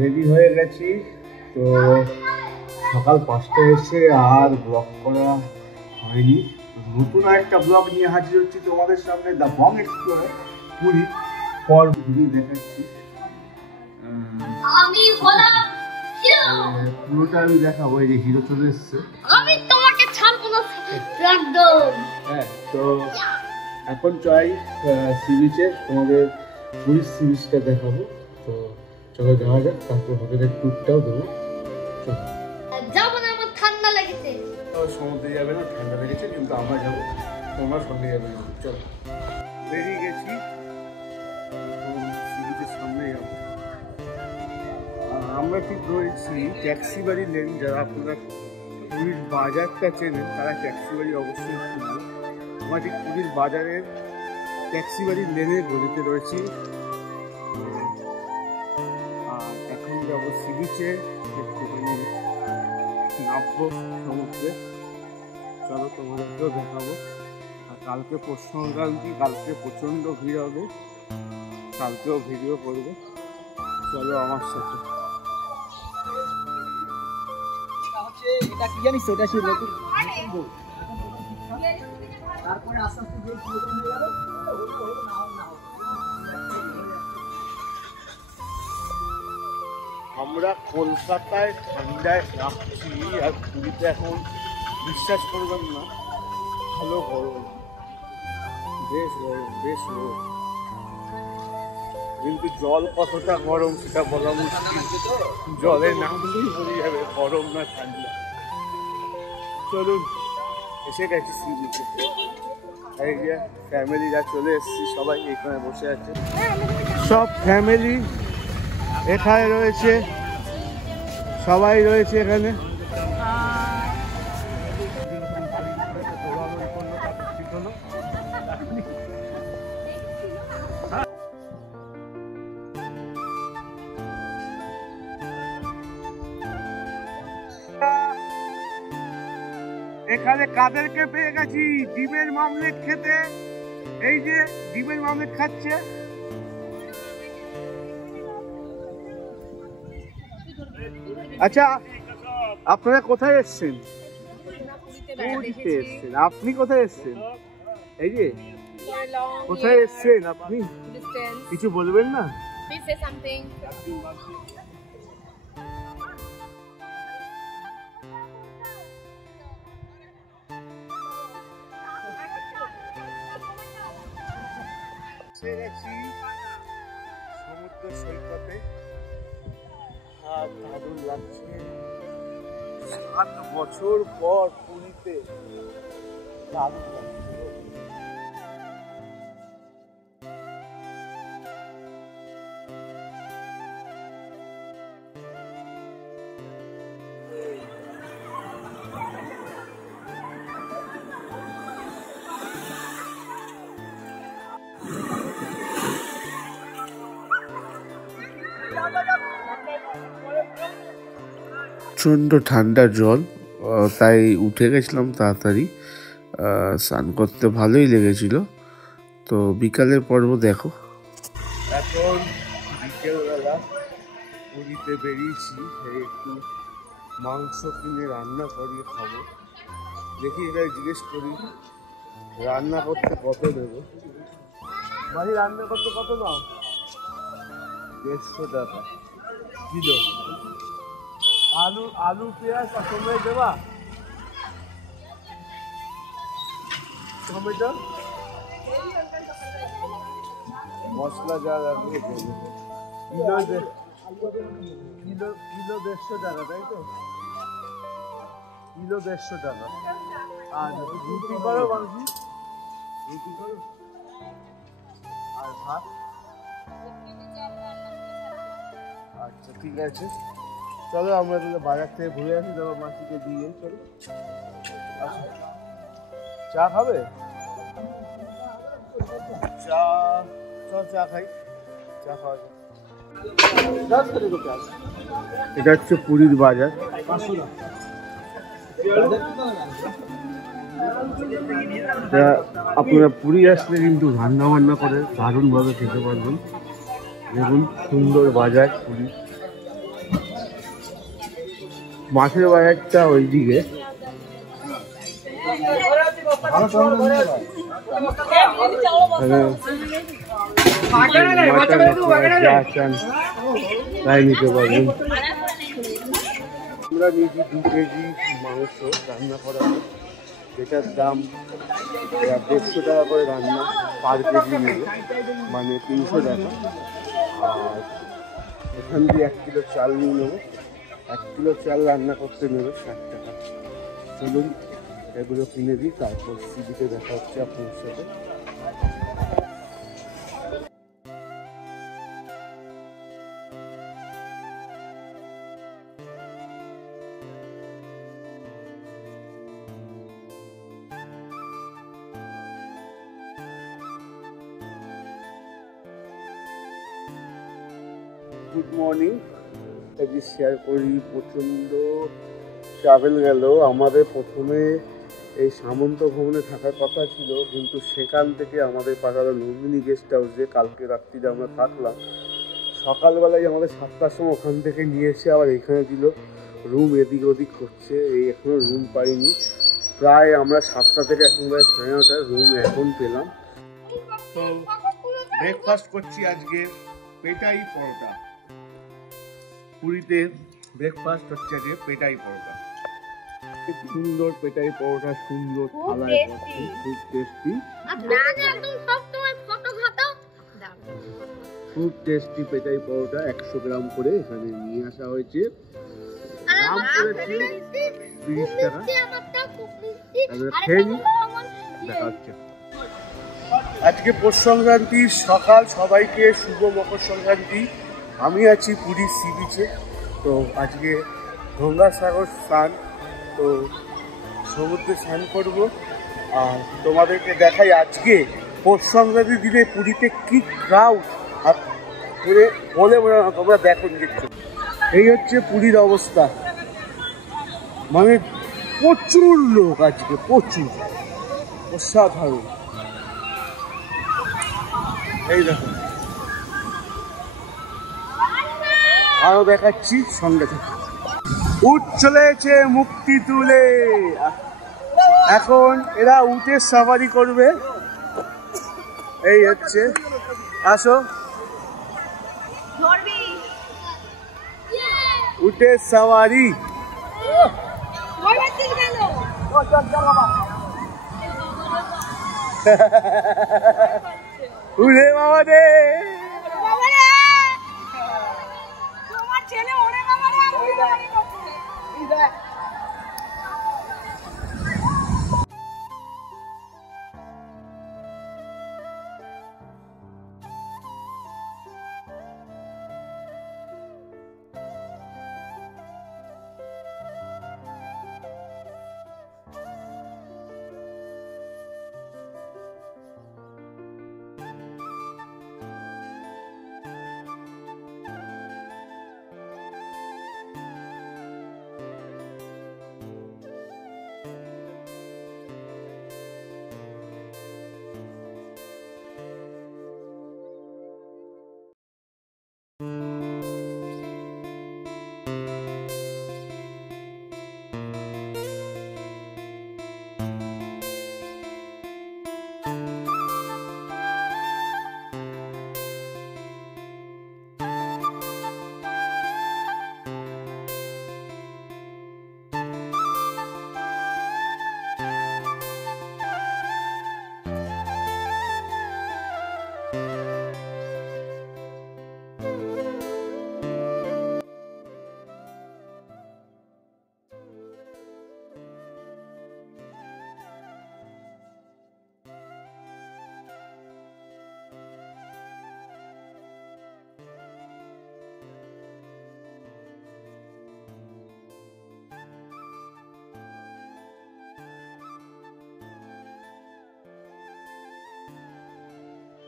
Ready হয়ে গেছি। তো সকাল 5টায় এসে আর ব্লগ করা হয়নি। নতুন একটা ব্লগ নিয়ে হাজির হচ্ছি তোমাদের সামনে, দ্য বং এক্সপ্লোরার পুরী পর ঘুরিয়ে দেখাচ্ছি। পুরোটা আমি দেখাবো। এই যে হিরো চলে এসছে। আমি তোমাকে ছাড়বো না একদম। হ্যাঁ, তো এখন চাই সি বিচে, তোমাদের পুরীর সি বিচটা দেখাবো। তো চলো যাওয়া যাক, তারপর হোটেলের ট্যুরটাও দেবো। চলো যাবো না, আমার ঠান্ডা লেগেছে। সমুদ্রে যাবে না, ঠান্ডা লেগেছে, কিন্তু আমরা যাবো, তোমরা সঙ্গে যাবে না। চলো বেরিয়ে গেছি, সি বিচের সামনে যাবো। আমরা ঠিক রয়েছি ট্যাক্সি বাড়ি লেন। যারা আপনারা পুরীর বাজারটা চেনেন তারা ট্যাক্সি বাড়ি অবশ্যই খুঁজবে। আমরা ঠিক পুরীর বাজারের ট্যাক্সি বাড়ির লেনে গলিতে রয়েছি। আর এখন যাবো সি বিচে, একটুখানি নামবো সমুদ্রে। চলো তোমাদেরকেও দেখাবো। আর কালকে পৌষ সংক্রান্তি, কালকে প্রচণ্ড ভিড় হবে, কালকেও ভিডিও করবো। চলো আমার সাথে। এটা কি জানিস তো, এটা সেই নতুন বউ। তারপরে আস্তে আস্তে যে পুরো হয়ে গেল আমরা কলকাতায় ঠান্ডায় নামছি, আর পুরীতে এখন বিশ্বাস করবেন না, ভালো গরম, বেশ গরম, বেশ গরম। কিন্তু জল কতটা গরম সেটা বলা মুশকিল। জলের নামলেই বোঝা যাবে গরম না ঠান্ডা। চলুন, এসে গেছি সি বিচে। এই যে ফ্যামিলিরা চলে এসেছি, সবাই এখানে বসে আছে। সব ফ্যামিলি এখানে রয়েছে, সবাই রয়েছে এখানে। এখানে কাদেরকে পেয়ে গেছি? ডিমের মামলেট খেতে। এই যে ডিমের মামলেট খাচ্ছে। আচ্ছা, আপনারা কোথায় এসছেন? পুরীতে এসছেন। আপনি কোথায় এসছেন? এই যে কোথায় এসছেন আপনি? কিছু বলবেন না? সমুদ্র সৈকতে, আর দারুণ লাগছে। 7 বছর পর পুরীতে, দারুণ লাগছে। প্রচণ্ড ঠান্ডা জল, তাই উঠে গেছিলাম তাড়াতাড়ি। স্নান করতে ভালোই লেগেছিল। তো বিকালের পর্ব দেখো। এখন বিকেলবেলা পুরীতে বেরিয়েছি, একটু মাংস কিনে রান্না করিয়ে খাবো। দেখি এটাই জিজ্ঞেস করি রান্না করতে কত দেবো। ভাই রান্না করতে কত নাও? 150 টাকা কিলো। আলু পেঁয়াজ আর টমেটো দেবা? টমেটো মশলা যা লাগবে দেবো। কিলো 150 টাকা, তাই তো? কিলো 150 টাকা। আর রুটি করো মাংসি, রুটি করো। আর ভাত? আচ্ছা ঠিক আছে, চলো আমরা তাহলে বাজার থেকে ঘুরে আসি, তারপর মাসিকে দিয়ে চলো। আচ্ছা, চা খাবে? চা, চল চা খাই, চা খাওয়া যায়। এটা হচ্ছে পুরীর বাজার। আপনারা পুরী আসলে কিন্তু রান্না বান্না করে দারুণভাবে খেতে পারবেন। দেখুন সুন্দর বাজার পুরী, মাছের বাজারটা ওইদিকে। তাই নিতে পারবেন। আমরা নিয়েছি 2 কেজি মাংস রান্না করা, যেটার দাম 150 টাকা করে রান্না পার কেজি নেবে, মানে 300 টাকা। আর এখান দিয়ে 1 কিলো চাল নিয়ে নেবো, 1 কিলো চাল রান্না করতে নেবে 60 টাকা। চলুন এগুলো কিনে দিই, তারপর সিবিতে দেখা হচ্ছে আপনার সাথে। Good morning. আজকে শেয়ার করি, প্রচণ্ড ট্রাভেল গেল আমাদের। প্রথমে এই সামন্ত ভবনে থাকার কথা ছিল, কিন্তু সেখান থেকে আমাদের পাঠালো নন্দিনী গেস্ট হাউসে। কালকে রাত্রিতে আমরা থাকলাম, সকালবেলায় আমাদের 7টার সময় ওখান থেকে নিয়ে এসে আবার এখানে দিল। রুম এদিক ওদিক করছে, এই এখনও রুম পাইনি। প্রায় আমরা 7টা থেকে এখন প্রায় 9:30 রুম এখন পেলাম। তো ব্রেকফাস্ট করছি আজকে পেটাই পরোটা। পুরীতে ব্রেকফাস্ট হচ্ছে আজকে পেটাই পরোটা। সুন্দর পেটাই পরোটা, সুন্দর থালায় ভর্তি, খুব টেস্টি। খুব টেস্টি পেটাই পরোটা 100 গ্রাম করে এখানে নিয়ে আসা হয়েছে। দাম পড়েছে 30 টাকা। দেখা হচ্ছে। আজকে পৌষ সংক্রান্তির সকাল, সবাইকে শুভ মকর সংক্রান্তি। আমি আছি পুরী সি বিচে। তো আজকে গঙ্গাসাগর স্নান, তো সমুদ্রে স্নান করব। আর তোমাদেরকে দেখাই আজকে পৌষ সংক্রান্তির দিনে পুরীতে কি ক্রাউড, আর বলে বোঝা না, তোমরা দেখো দেখছো। এই হচ্ছে পুরীর অবস্থা, মানে প্রচুর লোক আজকে, প্রচুর, অসাধারণ। এই দেখো, আরো দেখাচ্ছি সঙ্গে থেকে। উট চলেছে মুক্তি তুলে, এখন এরা উটের সাফারি করবে। এই হচ্ছে, আসো, উটের সাওয়ারি। উড়ে বাবা রে,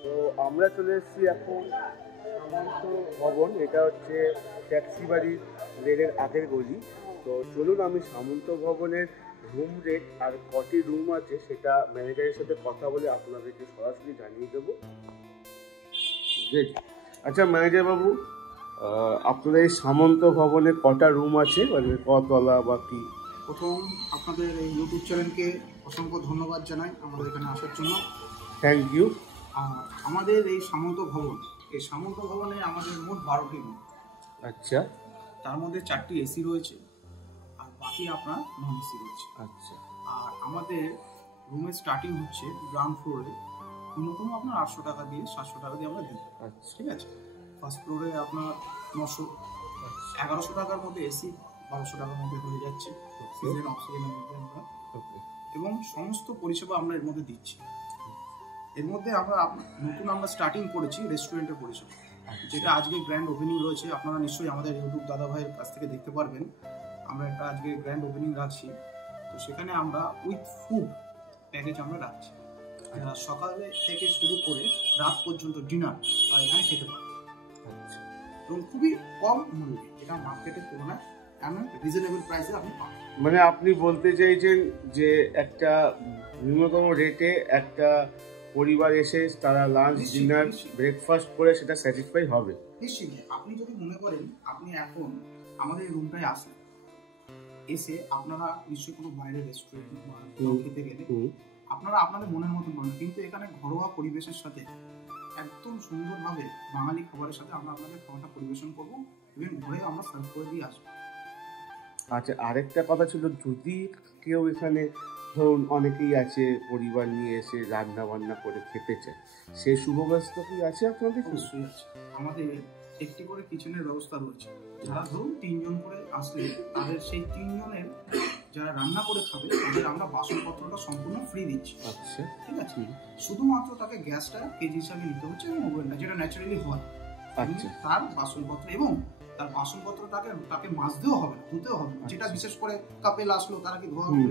তো আমরা চলে এসেছি এখন সামন্ত ভবন। এটা হচ্ছে ট্যাক্সি বাড়ির রেলের আগের গলি। তো চলুন আমি সামন্ত ভবনের রুম রেট আর কটি রুম আছে সেটা ম্যানেজারের সাথে কথা বলে আপনাদেরকে সরাসরি জানিয়ে দেবো। আচ্ছা ম্যানেজার বাবু, আপনাদের এই সামন্ত ভবনে কটা রুম আছে, মানে কতলা বা কি? প্রথম আপনাদের এই ইউটিউব চ্যানেলকে অসংখ্য ধন্যবাদ জানাই আমাদের এখানে আসার জন্য। Thank you. আর আমাদের এই সামন্ত ভবনে আমাদের মোট 12টি রুম। আচ্ছা তার মধ্যে 4টি এসি রয়েছে আর বাকি আপনার নন এসি রয়েছে। আচ্ছা। আর আমাদের রুমের স্টার্টিং হচ্ছে গ্রাউন্ড ফ্লোরে ন্যূনতম আপনার 800 টাকা দিয়ে 700 টাকা দিয়ে আমরা দিই। আচ্ছা ঠিক আছে। ফার্স্ট ফ্লোরে আপনার 900, 1100 টাকার মধ্যে এসি, 1200 টাকার মধ্যে হয়ে যাচ্ছে সিজন অক্সিজেনের মধ্যে আমরা। এবং সমস্ত পরিষেবা আমরা এর মধ্যে দিচ্ছি। এর মধ্যে আমরা নতুন স্টার্টিং করেছি রেস্টুরেন্টের পরিষেবা, যেটা আজকে গ্র্যান্ড ওপেনিং রয়েছে। আপনারা নিশ্চয়ই আমাদের ইউটিউব দাদা ভাইয়ের কাছ থেকে দেখতে পারবেন। আমরা একটা আজকে গ্র্যান্ড ওপেনিং রাখছি, তো সেখানে আমরা উইথ ফুড প্যাকেজ আমরা রাখছি। যারা সকালে থেকে শুরু করে রাত পর্যন্ত ডিনার তারা এখানে খেতে পারে এবং খুবই কম মূল্যে, এটা মার্কেটের তুলনায় এমন রিজনেবল প্রাইসে আপনি পাবেন। মানে আপনি বলতে চাইছেন যে একটা ন্যূনতম রেটে একটা পরিবার এসে তারা লাঞ্চ ডিনার ব্রেকফাস্ট করে সেটা স্যাটিসফাই হবে। নিশ্চয়ই। আপনি যদি মনে করেন আপনি এখন আমাদের রুমটায় আসেন, এসে আপনারা নিশ্চয়ই কোনো বাইরের রেস্টুরেন্ট বা খেতে গেলে আপনারা আপনাদের মনের মতন পাবেন, কিন্তু এখানে ঘরোয়া পরিবেশের সাথে একদম সুন্দরভাবে বাঙালি খাবারের সাথে আমরা আপনাদের খাবারটা পরিবেশন করবো এবং ঘরে আমরা সার্ভ করে দিয়ে আসবো। আচ্ছা, আরেকটা কথা ছিল, যদি কেউ এখানে ধরুন অনেকেই আছে পরিবার নিয়ে এসে রান্না বান্না করে খেতে চায়, সেই সুব্যবস্থা কি আছে আপনাদের? অবশ্যই আছে। আমাদের একটি করে কিচেনের ব্যবস্থা রয়েছে। যারা ধরুন 3 জন করে আসলে তাদের সেই 3 জনের যারা রান্না করে খাবে তাদের আমরা বাসনপত্রটা সম্পূর্ণ ফ্রি দিচ্ছি। আচ্ছা ঠিক আছে। শুধুমাত্র তাকে গ্যাসটা কেজি হিসাবে নিতে হচ্ছে এবং ওভেনটা, যেটা ন্যাচারালি হয়। আচ্ছা। তার বাসনপত্র এবং তার বাসনপত্রটাকে তাকে মাজতেও হবে না, ধুতেও হবে না। যেটা বিশেষ করে কাপেল আসলো তারা কি ধোয়া হবে,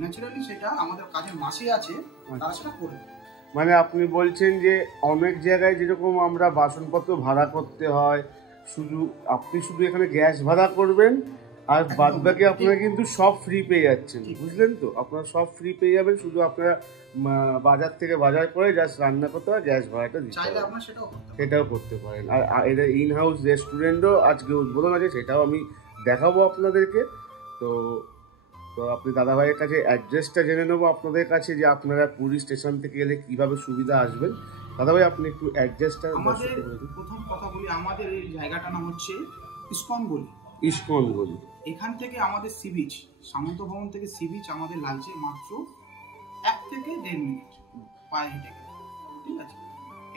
ন্যাচারালি সেটা আমাদের কাজের মাসি আছে তারা সেটা করে। মানে আপনি বলছেন যে অনেক জায়গায় যেরকম আমরা বাসনপত্র ভাড়া করতে হয়, আপনি শুধু এখানে গ্যাস ভাড়া করবেন আর বাদ বাকি আপনারা কিন্তু সব ফ্রি পেয়ে যাচ্ছেন, বুঝলেন তো? আপনারা সব ফ্রি পেয়ে যাবেন, শুধু আপনারা বাজার থেকে বাজার করে জাস্ট রান্না করতে হয়, গ্যাস ভাড়াটা দিতে চাইলে হয়, আপনারা সেটাও করতে পারেন। আর এদের ইন হাউস রেস্টুরেন্টও আজকে উদ্বোধন আছে, সেটাও আমি দেখাবো আপনাদেরকে। তো আপনি দাদাভাইয়ের কাছে অ্যাড্রেসটা জেনে নেবো আপনাদের কাছে, যে আপনারা পুরী স্টেশন থেকে এলে কিভাবে সুবিধা আসবেন। দাদাভাই আপনি একটু অ্যাড্রেসটা। আমাদের প্রথম কথা বলি, আমাদের এই জায়গাটার নাম হচ্ছে ইসকন গলি। ইসকন গলি। এখান থেকে আমাদের সি বিচ, সামন্ত ভবন থেকে সি বিচ আমাদের লাগছে মাত্র 1 থেকে 1.5 মিনিট পায়ে হেঁটে গেলে। ঠিক আছে।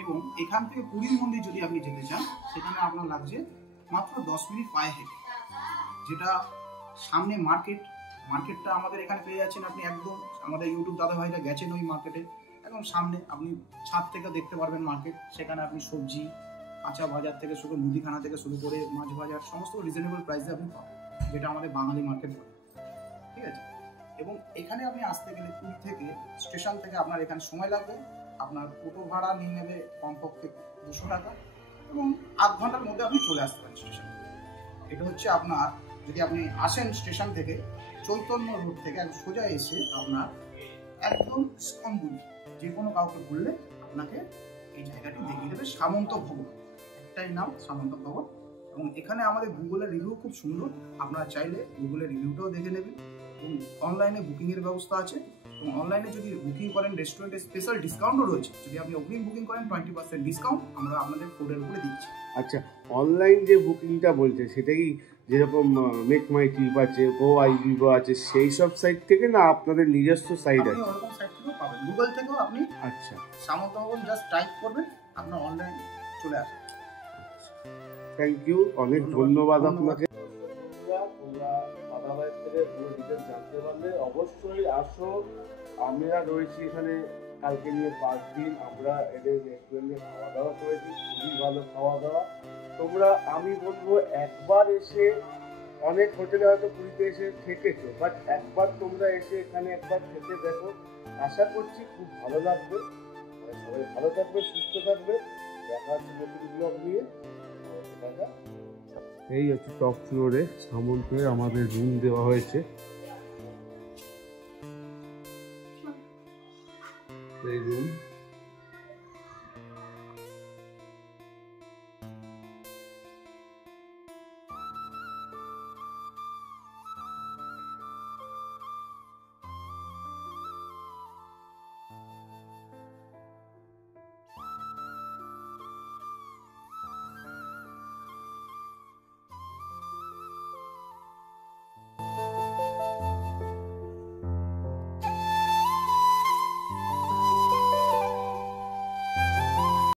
এবং এখান থেকে পুরীর মন্দির যদি আপনি যেতে চান সেখানে আপনার লাগছে মাত্র 10 মিনিট পায়ে হেঁটে, যেটা সামনে মার্কেটটা আমাদের এখানে পেয়ে যাচ্ছেন আপনি। একদম আমাদের ইউটিউব দাদা ভাইরা গেছেন ওই মার্কেটে, একদম সামনে আপনি ছাদ থেকে দেখতে পারবেন মার্কেট। সেখানে আপনি সবজি, কাঁচা বাজার থেকে শুরু, মুদিখানা থেকে শুরু করে মাছ বাজার সমস্ত রিজনেবল প্রাইসে আপনি পাবেন, যেটা আমাদের বাঙালি মার্কেট বলে। ঠিক আছে। এবং এখানে আপনি আসতে গেলে পুরী থেকে স্টেশন থেকে আপনার এখানে সময় লাগবে, আপনার টোটো ভাড়া নিয়ে নেবে কমপক্ষে 200 টাকা এবং 8 ঘন্টার মধ্যে আপনি চলে আসতে পারেন স্টেশন। এটা হচ্ছে আপনার, যদি আপনি আসেন স্টেশন থেকে চৈতন্য রোড থেকে সোজা এসে আপনার একদম ইসকনগুলি যে কোনো কাউকে বললে আপনাকে এই জায়গাটি দেখিয়ে দেবে। সামন্ত ভবন, একটাই নাম সামন্ত ভবন। এবং এখানে আমাদের গুগলের রিভিউ খুব সুন্দর, আপনারা চাইলে গুগলের রিভিউটাও দেখে নেবেন। এবং অনলাইনে বুকিংয়ের ব্যবস্থা আছে, এবং অনলাইনে যদি বুকিং করেন রেস্টুরেন্টের স্পেশাল ডিসকাউন্টও রয়েছে। যদি আপনি অগ্রিম বুকিং করেন 20% ডিসকাউন্ট আমরা আপনাদের ফুডের উপরে দিচ্ছি। আচ্ছা, অনলাইন যে বুকিংটা বলছে সেটা কি যেরকম মেক মাই ট্রিপ আছে, গো আইবিবো আছে, সেই সব সাইট থেকে না আপনাদের নিজস্ব সাইট আছে? ওরকম সাইট থেকেও পাবেন, গুগল থেকেও আপনি। আচ্ছা, সামন্ত ভবন জাস্ট টাইপ করবেন, আপনার অনলাইন চলে আসবে। থ্যাংক ইউ, অনেক ধন্যবাদ আপনাকে। তোমরা দাদাভাইয়ের থেকে পুরো ডিটেলস জানতে পারলে অবশ্যই আসো। আমরা রয়েছি এখানে কালকে নিয়ে 5 দিন। আমরা এদের রেস্টুরেন্টে খাওয়া দাওয়া করেছি, খুবই ভালো খাওয়া দাওয়া। তোমরা, আমি বলবো একবার এসে, অনেক হোটেলে হয়তো পুরীতে এসে থেকেছো, বাট একবার তোমরা এসে এখানে একবার খেতে দেখো, আশা করছি খুব ভালো লাগবে। সবাই ভালো থাকবে, সুস্থ থাকবে, দেখা হচ্ছে নতুন ব্লগ নিয়ে। এই হচ্ছে টপ ফ্লোরে সামন্তে আমাদের রুম দেওয়া হয়েছে। এই রুম